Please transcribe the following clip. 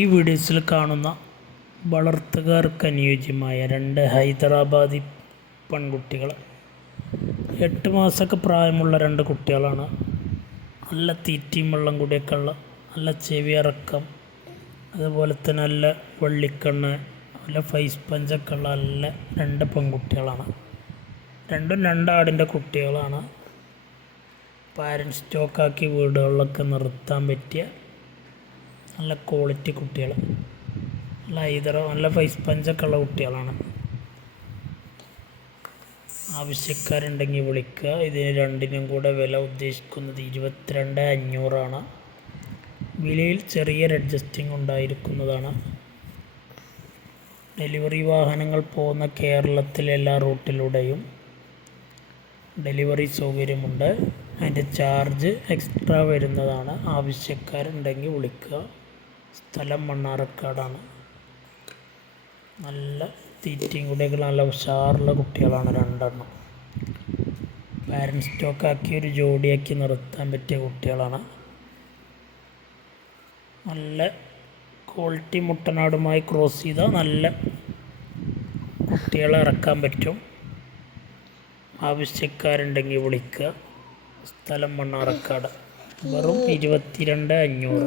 ഈ വീഡിയോസിൽ കാണുന്ന വളർത്തുകാർക്ക് അനുയോജ്യമായ 2 ഹൈദരാബാദി പെൺകുട്ടികൾ 8 മാസമൊക്കെ പ്രായമുള്ള 2 കുട്ടികളാണ്. നല്ല തീറ്റയും വെള്ളം കൂടിയൊക്കെ ഉള്ള നല്ല ചെവിയിറക്കം, അതുപോലെ തന്നെ നല്ല വെള്ളിക്കണ്ണ്, നല്ല ഫേസ് പഞ്ചൊക്കെ ഉള്ള നല്ല 2 പെൺകുട്ടികളാണ്. രണ്ടും 2 ആടിൻ്റെ കുട്ടികളാണ്. പാരൻറ്റ് സ്റ്റോക്കാക്കി വീടുകളിലൊക്കെ നിർത്താൻ പറ്റിയ നല്ല ക്വാളിറ്റി കുട്ടികൾ, നല്ല ഫേസ് പഞ്ചൊക്കെ ഉള്ള കുട്ടികളാണ്. ആവശ്യക്കാരുണ്ടെങ്കിൽ വിളിക്കുക. ഇതിന് രണ്ടിനും കൂടെ വില ഉദ്ദേശിക്കുന്നത് 22,500 വിലയിൽ ചെറിയൊരു അഡ്ജസ്റ്റിംഗ് ഉണ്ടായിരിക്കുന്നതാണ്. ഡെലിവറി വാഹനങ്ങൾ പോകുന്ന കേരളത്തിലെ എല്ലാ റൂട്ടിലൂടെയും ഡെലിവറി സൗകര്യമുണ്ട്. അതിൻ്റെ ചാർജ് എക്സ്ട്രാ വരുന്നതാണ്. ആവശ്യക്കാരുണ്ടെങ്കിൽ വിളിക്കുക. സ്ഥലം മണ്ണാർക്കാടാണ്. നല്ല തീറ്റയും കൂടെയൊക്കെ നല്ല ഉഷാറുള്ള കുട്ടികളാണ് 2 പാരൻറ്റ് സ്റ്റോക്കാക്കി ഒരു ജോഡിയാക്കി നിർത്താൻ പറ്റിയ കുട്ടികളാണ്. നല്ല ക്വാളിറ്റി മുട്ടനാടുമായി ക്രോസ് ചെയ്താൽ നല്ല കുട്ടികളെ ഇറക്കാൻ പറ്റും. ആവശ്യക്കാരുണ്ടെങ്കിൽ വിളിക്കുക. സ്ഥലം മണ്ണാർക്കാട്. വെറും 22,500.